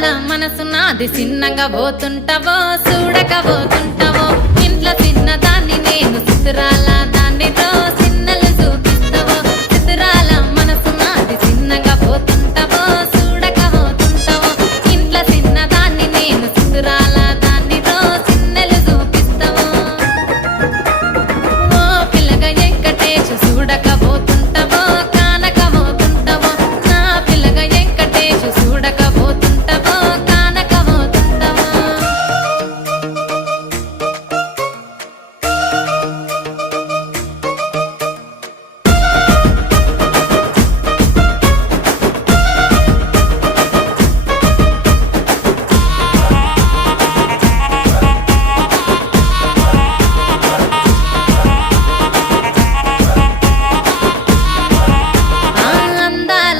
అందాల మనసు నాది చిన్నగా పోతుంటావో చూడక పోతుంటావో ఇంట్లో చిన్న దాన్ని నేను సుతురాల దాన్ని